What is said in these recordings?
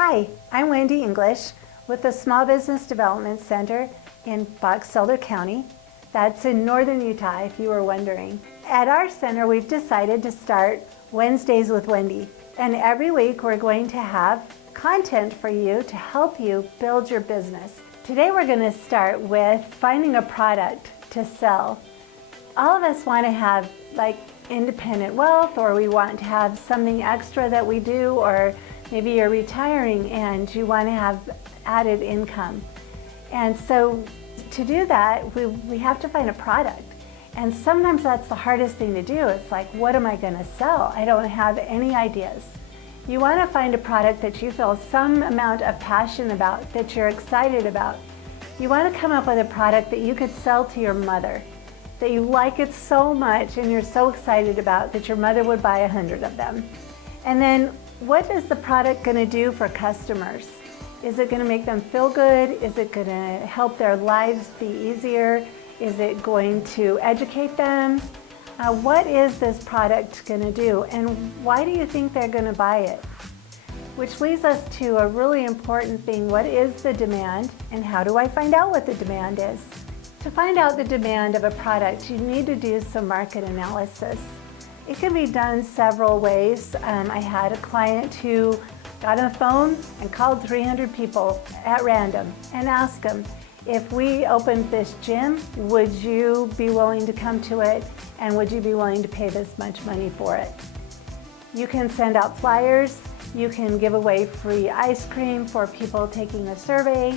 Hi, I'm Wendy English with the Small Business Development Center in Box Elder County. That's in northern Utah, if you were wondering. At our center, we've decided to start Wednesdays with Wendy. And every week, we're going to have content for you to help you build your business. Today, we're going to start with finding a product to sell. All of us want to have independent wealth, or we want to have something extra that we do, or maybe you're retiring and you want to have added income. And so to do that, we have to find a product. And sometimes that's the hardest thing to do. It's like, what am I going to sell? I don't have any ideas. You want to find a product that you feel some amount of passion about, that you're excited about. You want to come up with a product that you could sell to your mother, that you like it so much and you're so excited about that your mother would buy 100 of them. And then what is the product going to do for customers? Is it going to make them feel good? Is it going to help their lives be easier? Is it going to educate them? What is this product going to do? And why do you think they're going to buy it? Which leads us to a really important thing. What is the demand? And how do I find out what the demand is? To find out the demand of a product, you need to do some market analysis. It can be done several ways. I had a client who got on the phone and called 300 people at random and asked them, if we opened this gym, would you be willing to come to it, and would you be willing to pay this much money for it? You can send out flyers. You can give away free ice cream for people taking a survey.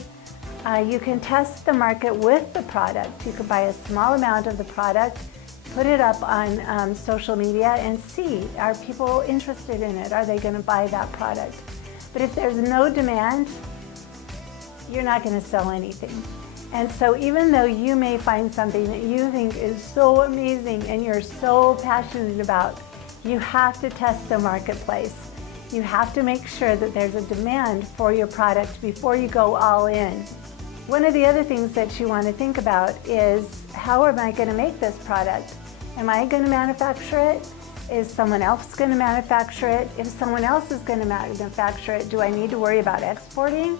You can test the market with the product. You could buy a small amount of the product, put it up on social media and see, are people interested in it? Are they going to buy that product? But if there's no demand, you're not going to sell anything. And so even though you may find something that you think is so amazing and you're so passionate about, you have to test the marketplace. You have to make sure that there's a demand for your product before you go all in. One of the other things that you want to think about is, how am I going to make this product? Am I going to manufacture it? Is someone else going to manufacture it? If someone else is going to manufacture it, do I need to worry about exporting?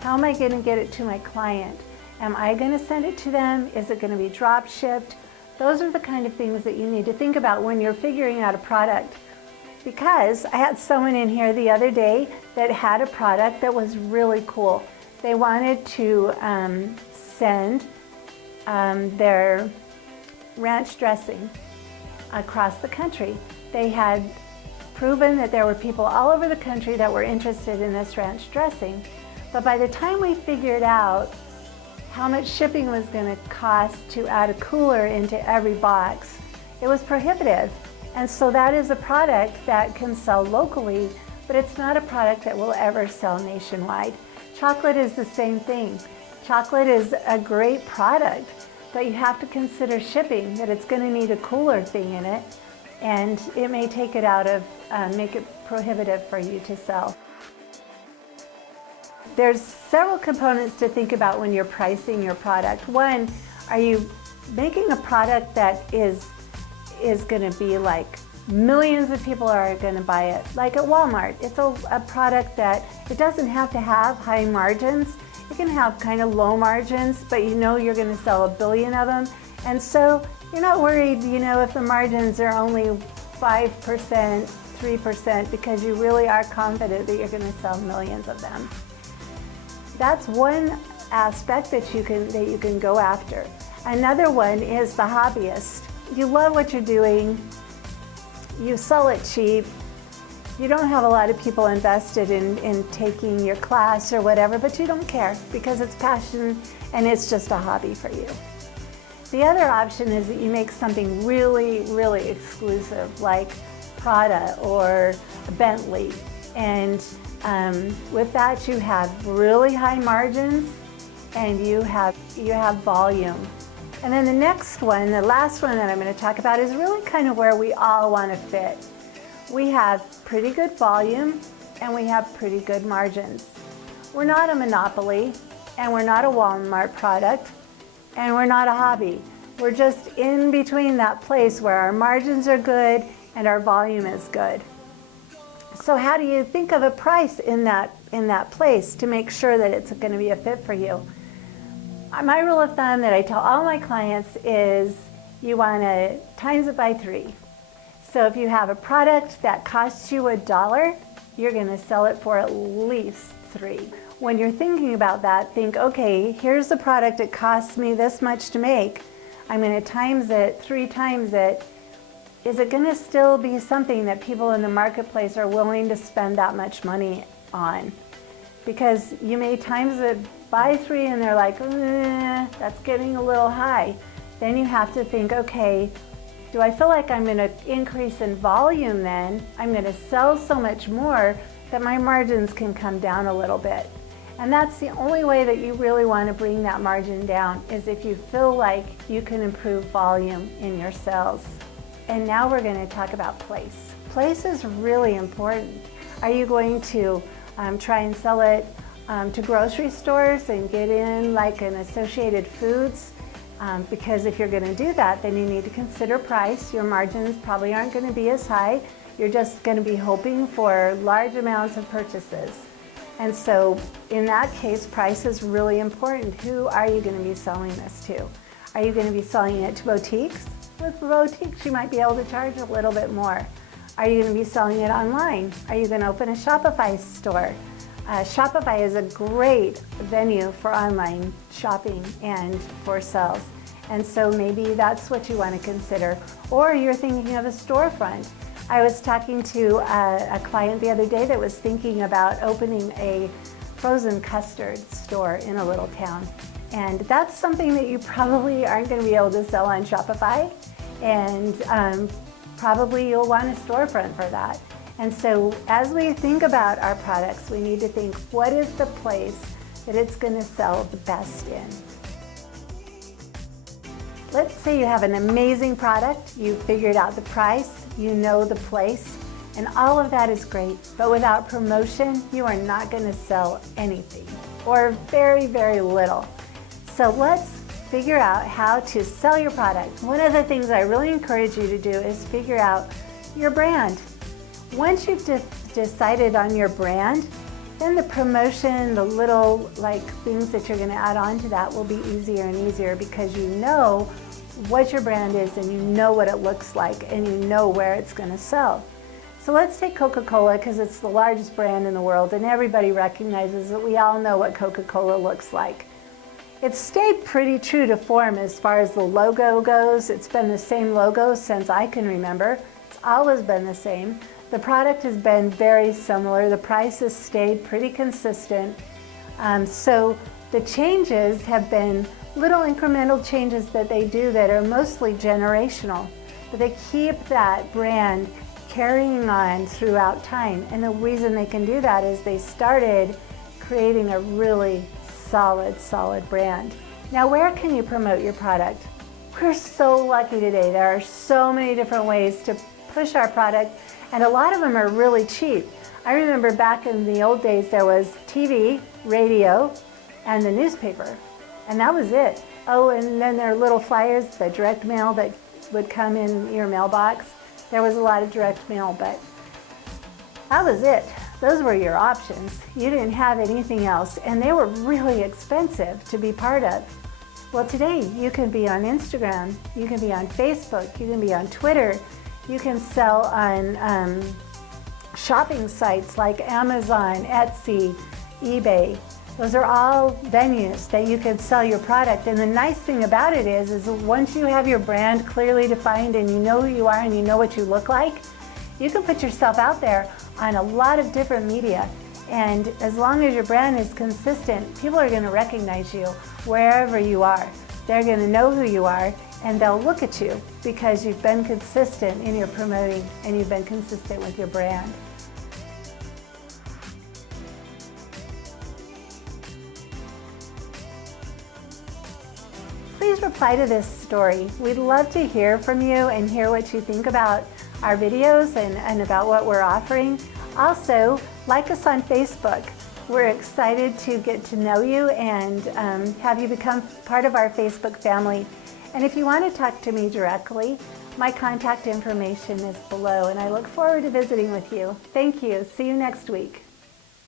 How am I going to get it to my client? Am I going to send it to them? Is it going to be drop shipped? Those are the kind of things that you need to think about when you're figuring out a product. Because I had someone in here the other day that had a product that was really cool. They wanted to send their ranch dressing across the country. They had proven that there were people all over the country that were interested in this ranch dressing. But by the time we figured out how much shipping was going to cost to add a cooler into every box, it was prohibitive. And so that is a product that can sell locally, but it's not a product that will ever sell nationwide. Chocolate is the same thing. Chocolate is a great product, but you have to consider shipping, that it's going to need a cooler thing in it, and it may take it out of, make it prohibitive for you to sell. There's several components to think about when you're pricing your product. One, are you making a product that is going to be like millions of people are going to buy it? Like at Walmart, it's a product that it doesn't have to have high margins. You can have kind of low margins, but you know you're going to sell 1 billion of them. And so you're not worried, if the margins are only 5%, 3%, because you really are confident that you're going to sell millions of them. That's one aspect that you can go after. Another one is the hobbyist. You love what you're doing. You sell it cheap. You don't have a lot of people invested in taking your class or whatever, but you don't care because it's passion and it's just a hobby for you. The other option is that you make something really, really exclusive, like Prada or Bentley. And with that, you have really high margins and you have volume. And then the next one, the last one that I'm going to talk about, is really kind of where we all want to fit. We have pretty good volume and we have pretty good margins. We're not a monopoly and we're not a Walmart product and we're not a hobby. We're just in between that place where our margins are good and our volume is good. So how do you think of a price in that place to make sure that it's going to be a fit for you? My rule of thumb that I tell all my clients is you want to times it by 3. So if you have a product that costs you $1, you're going to sell it for at least 3. When you're thinking about that, think, okay, here's the product, it costs me this much to make. I'm going to times it, 3 times it. Is it going to still be something that people in the marketplace are willing to spend that much money on? Because you may times it by 3 and they're like, that's getting a little high. Then you have to think, okay, do I feel like I'm going to increase in volume then? I'm going to sell so much more that my margins can come down a little bit. And that's the only way that you really want to bring that margin down, is if you feel like you can improve volume in your sales. And now we're going to talk about place. Place is really important. Are you going to try and sell it to grocery stores and get in like an Associated Foods? Because if you're going to do that, then you need to consider price. Your margins probably aren't going to be as high. You're just going to be hoping for large amounts of purchases. And so in that case, price is really important. Who are you going to be selling this to? Are you going to be selling it to boutiques? With boutiques, you might be able to charge a little bit more. Are you going to be selling it online? Are you going to open a Shopify store? Shopify is a great venue for online shopping and for sales. And so maybe that's what you want to consider. Or you're thinking of a storefront. I was talking to a client the other day that was thinking about opening a frozen custard store in a little town. And that's something that you probably aren't going to be able to sell on Shopify. And probably you'll want a storefront for that. And so as we think about our products, we need to think, what is the place that it's going to sell the best in? Let's say you have an amazing product, you figured out the price, you know the place, and all of that is great. But without promotion, you are not going to sell anything, or very, very little. So let's figure out how to sell your product. One of the things I really encourage you to do is figure out your brand. Once you've decided on your brand, then the promotion, the little things that you're going to add on to that will be easier and easier, because you know what your brand is and you know what it looks like and you know where it's going to sell. So let's take Coca-Cola, because it's the largest brand in the world and everybody recognizes it. We all know what Coca-Cola looks like. It's stayed pretty true to form as far as the logo goes. It's been the same logo since I can remember. It's always been the same. The product has been very similar. The price has stayed pretty consistent. So the changes have been little incremental changes that they do that are mostly generational. But they keep that brand carrying on throughout time. And the reason they can do that is they started creating a really solid brand. Now, where can you promote your product? We're so lucky today. There are so many different ways to push our product, and a lot of them are really cheap. I remember back in the old days, there was TV, radio, and the newspaper, and that was it. Oh, and then there are little flyers, the direct mail that would come in your mailbox. There was a lot of direct mail, but that was it. Those were your options. You didn't have anything else, and they were really expensive to be part of. Well, today you can be on Instagram, you can be on Facebook, you can be on Twitter, you can sell on shopping sites like Amazon, Etsy, eBay. Those are all venues that you can sell your product. And the nice thing about it is once you have your brand clearly defined and you know who you are and you know what you look like, you can put yourself out there on a lot of different media. And as long as your brand is consistent, people are going to recognize you wherever you are. They're going to know who you are, and they'll look at you because you've been consistent in your promoting and you've been consistent with your brand. Please reply to this story. We'd love to hear from you and hear what you think about our videos and about what we're offering. Also, like us on Facebook. We're excited to get to know you and have you become part of our Facebook family. And if you want to talk to me directly, My contact information is below, and I look forward to visiting with you. Thank you. See you next week.